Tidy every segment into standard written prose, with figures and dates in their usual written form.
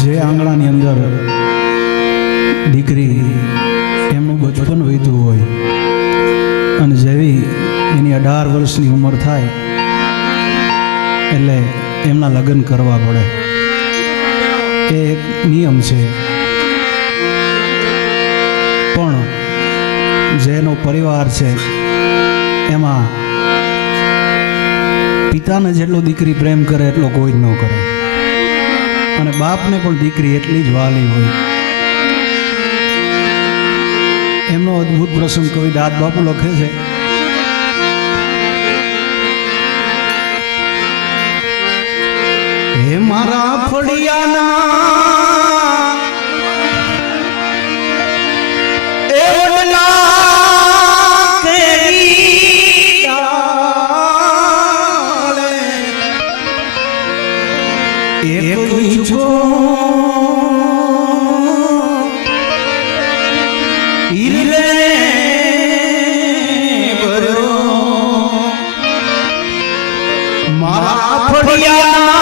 જે આંગણાની અંદર દીકરી એમનું બચપન વીત્યું હોય અને જેવી એની 18 વર્ષની ઉંમર થાય એટલે એમના લગ્ન કરવા પડે, એ એક નિયમ છે. પણ જેનો પરિવાર છે એમાં પિતાને જેટલો દીકરી પ્રેમ કરે એટલો કોઈ જ ન કરે, અને બાપને પણ દીકરી એટલી જ વાલી હોય. એમનો અદ્ભુત પ્રસંગ કવિ દાદ બાપુ લખે છે. હે મારા ફળિયાના એ વડલા કેરી ડાળે એક ઈચકો ઈલે ભર્યો મારા ફળિયાના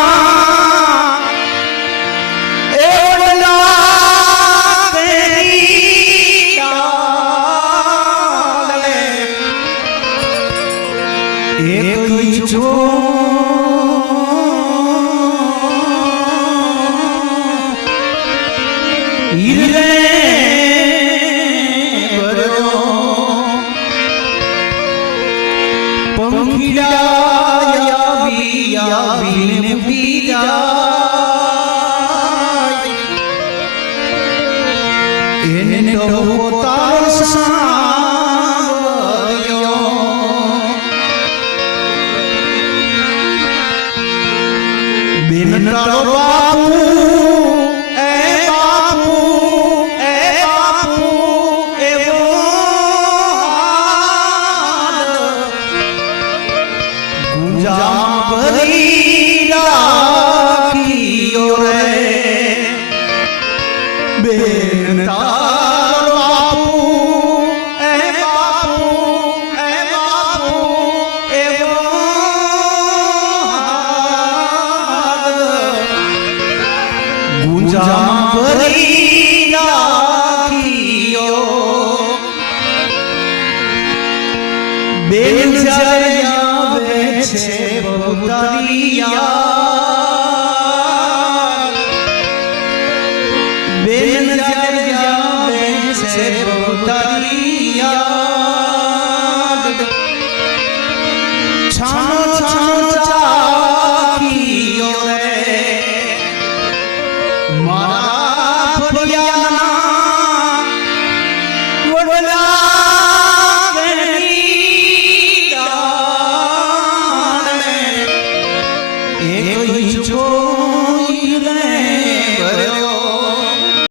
એક ઈચકો ઈલે ભર્યો